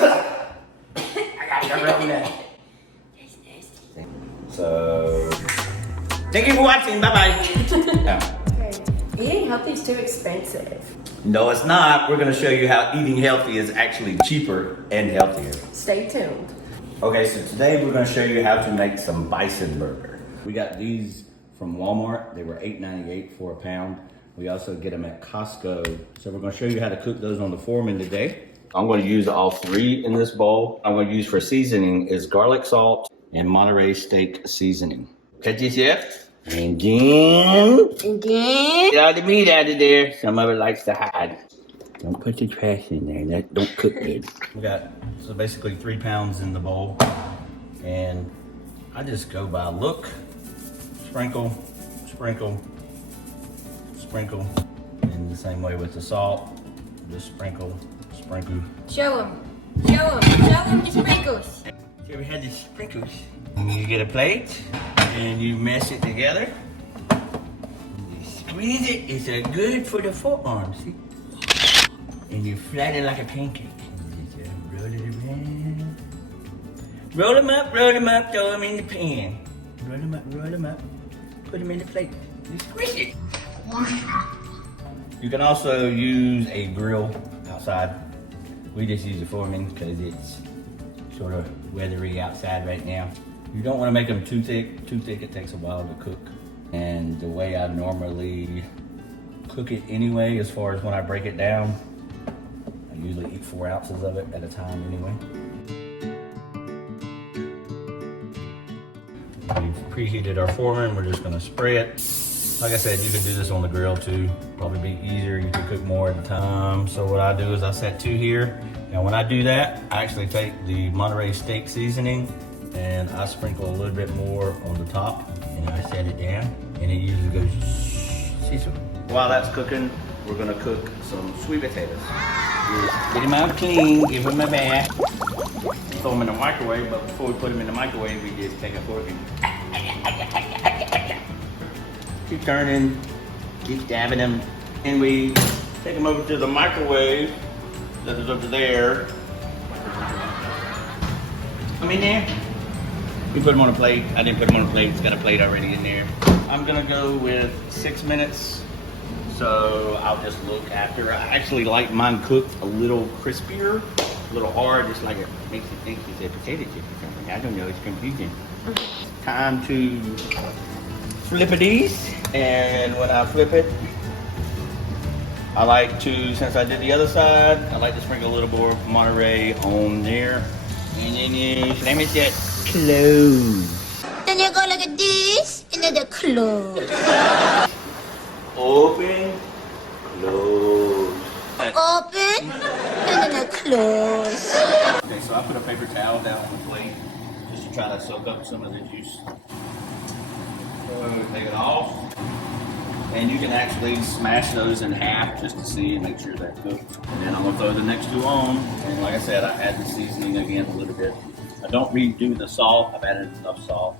I gotta go around that. That's nasty. So, thank you for watching. Bye-bye. Okay. Eating healthy is too expensive. No, it's not. We're gonna show you how eating healthy is actually cheaper and healthier. Stay tuned. Okay, so today we're gonna show you how to make some Bison Burger. We got these from Walmart. They were $8.98 for a pound. We also get them at Costco. So we're gonna show you how to cook those on the foreman today. I'm gonna use all three in this bowl. I'm gonna use for seasoning is garlic salt and Monterey steak seasoning. Cut this up. And then get all the meat out of there. Some of it likes to hide. Don't put the trash in there. That don't cook good. We got so basically 3 pounds in the bowl, and I just go by look. Sprinkle, sprinkle, sprinkle. And the same way with the salt. Just sprinkle, sprinkle. Show them. Show them. Show them the sprinkles. You ever had the sprinkles? You get a plate and you mix it together. You squeeze it. It's good for the forearm, see? And you flatten it like a pancake. And you just roll it around. Roll them up, throw them in the pan. Roll them up. Put them in the plate. You squish it. You can also use a grill outside. We just use the foreman because it's sort of weathery outside right now. You don't want to make them too thick. Too thick, it takes a while to cook. And the way I normally cook it anyway, as far as when I break it down, I usually eat 4 ounces of it at a time anyway. We've preheated our foreman. We're just gonna spray it. Like I said, you can do this on the grill too. Probably be easier. You can cook more at a time. So what I do is I set 2 here. And when I do that, I actually take the Monterey steak seasoning and I sprinkle a little bit more on the top and I set it down and it usually goes see so. While that's cooking, we're gonna cook some sweet potatoes. Get them out clean, give them a bath. Throw them in the microwave, but before we put them in the microwave, we just take a fork and keep turning, keep dabbing them, and we take them over to the microwave that is over there. Come in there. We put them on a plate. I didn't put them on a plate. It's got a plate already in there. I'm gonna go with 6 minutes. So I'll just look after. I actually like mine cooked a little crispier, a little hard, just like it makes you think it's a potato chip or something. I don't know, it's confusing. Time to flip these. And when I flip it, I like to, since I did the other side, I like to sprinkle a little more Monterey on there. And then you slam it that close. Then you go like this, and then the close. Open, close. Open, and then the close. Okay, so I put a paper towel down on the plate just to try to soak up some of the juice. So take it off. And you can actually smash those in half just to see and make sure they're cooked. And then I'm gonna throw the next 2 on. And like I said, I add the seasoning again a little bit. I don't redo the salt. I've added enough salt.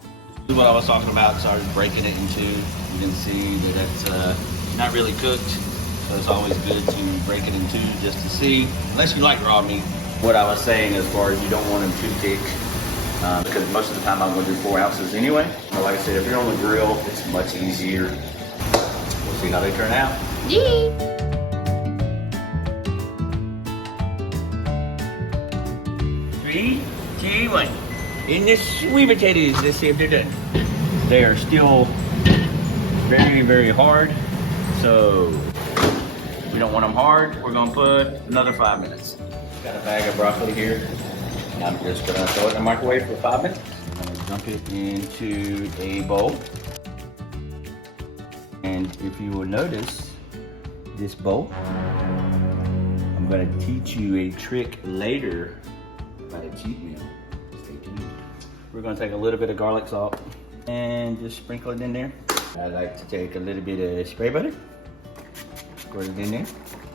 This is what I was talking about. Started breaking it in 2. You can see that it's not really cooked. So it's always good to break it in 2 just to see, unless you like raw meat. What I was saying as far as you don't want them too thick, because most of the time I'm gonna do 4 ounces anyway. But like I said, if you're on the grill, it's much easier. We'll see how they turn out. Yee. 3, 2, 1. In the sweet potatoes, let's see if they're done. They are still very, very hard. So we don't want them hard. We're gonna put another 5 minutes. Got a bag of broccoli here. And I'm just gonna throw it in the microwave for 5 minutes. I'm gonna dump it into a bowl. And if you will notice, this bowl, I'm gonna teach you a trick later about a cheat meal. Stay tuned. We're gonna take a little bit of garlic salt and just sprinkle it in there. I like to take a little bit of spray butter, squirt it in there,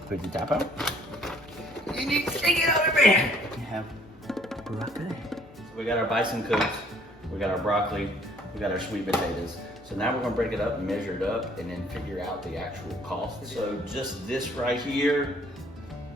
put the top out, and you take it over there. We have broccoli. So we got our bison cooked, we got our broccoli, we got our sweet potatoes. So now we're gonna break it up, measure it up, and then figure out the actual cost. So just this right here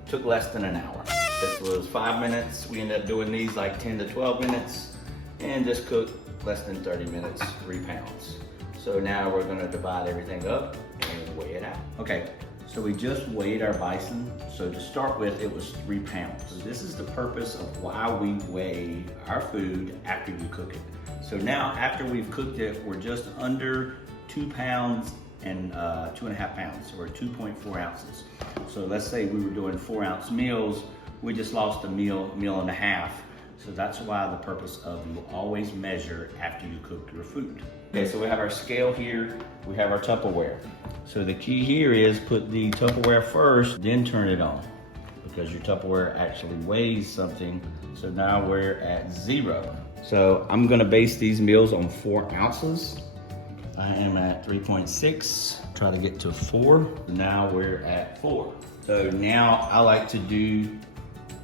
took less than an hour. This was 5 minutes. We ended up doing these like 10 to 12 minutes, and this cooked less than 30 minutes, 3 pounds. So now we're gonna divide everything up and weigh it out. Okay, so we just weighed our bison. So to start with, it was 3 pounds. So this is the purpose of why we weigh our food after you cook it. So now after we've cooked it, we're just under 2 pounds and 2.5 pounds, or 2.4 ounces. So let's say we were doing 4-ounce meals, we just lost a meal and a half. So that's why the purpose of you always measure after you cook your food. Okay, so we have our scale here, we have our Tupperware. So the key here is put the Tupperware first, then turn it on, because your Tupperware actually weighs something. So now we're at 0. So I'm gonna base these meals on 4 ounces. I am at 3.6, try to get to 4. Now we're at 4. So now I like to do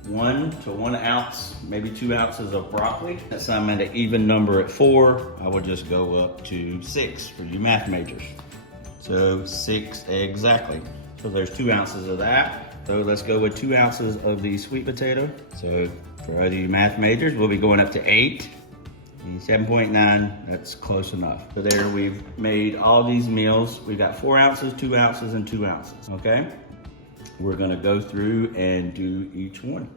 1 to 1 ounce, maybe 2 ounces of broccoli. Since I'm at an even number at 4, I will just go up to 6 for you math majors. So 6 exactly. So there's 2 ounces of that. So let's go with 2 ounces of the sweet potato. So for other you math majors, we'll be going up to 8. 7.9, that's close enough. So there we've made all these meals. We've got 4 ounces, 2 ounces, and 2 ounces, okay? We're gonna go through and do each one.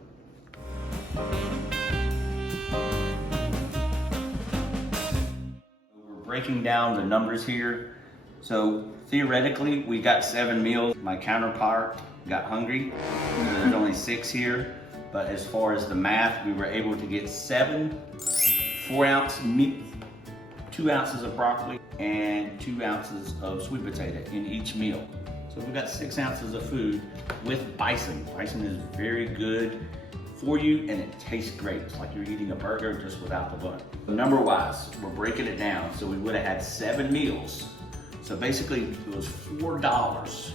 We're breaking down the numbers here. So theoretically, we got 7 meals. My counterpart got hungry. There's only 6 here. But as far as the math, we were able to get 7 4-ounce meat, 2 ounces of broccoli, and 2 ounces of sweet potato in each meal. So we've got 6 ounces of food with bison. Bison is very good for you and it tastes great. It's like you're eating a burger just without the bun. Number wise, we're breaking it down. So we would have had 7 meals. So basically it was $4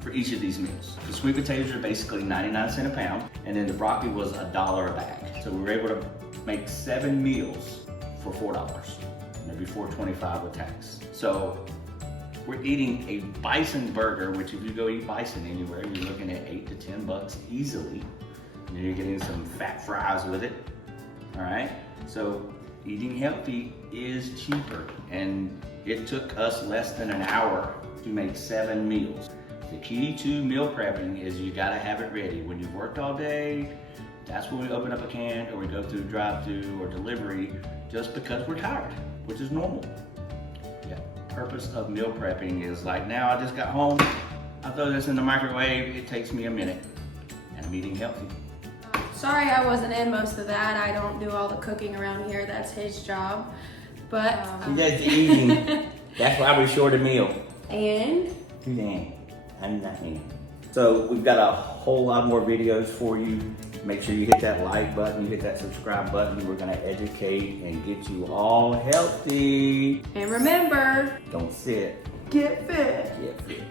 for each of these meals. The sweet potatoes are basically 99 cents a pound, and then the broccoli was $1 a bag. So we were able to make 7 meals for $4, maybe $4.25 with tax. So we're eating a bison burger, which if you go eat bison anywhere, you're looking at $8 to $10 easily. And you're getting some fat fries with it, all right? So eating healthy is cheaper, and it took us less than an hour to make 7 meals. The key to meal prepping is you gotta have it ready. When you've worked all day, that's when we open up a can or we go through drive-through or delivery just because we're tired, which is normal. Yeah. Purpose of meal prepping is like, now I just got home, I throw this in the microwave, it takes me a minute, and I'm eating healthy. Sorry I wasn't in most of that. I don't do all the cooking around here. That's his job. But He does the eating. That's why we're short a meal. And I'm nothing. So we've got a whole lot more videos for you. Make sure you hit that like button, you hit that subscribe button. We're gonna educate and get you all healthy. remember, Don't sit, get fit. get fit.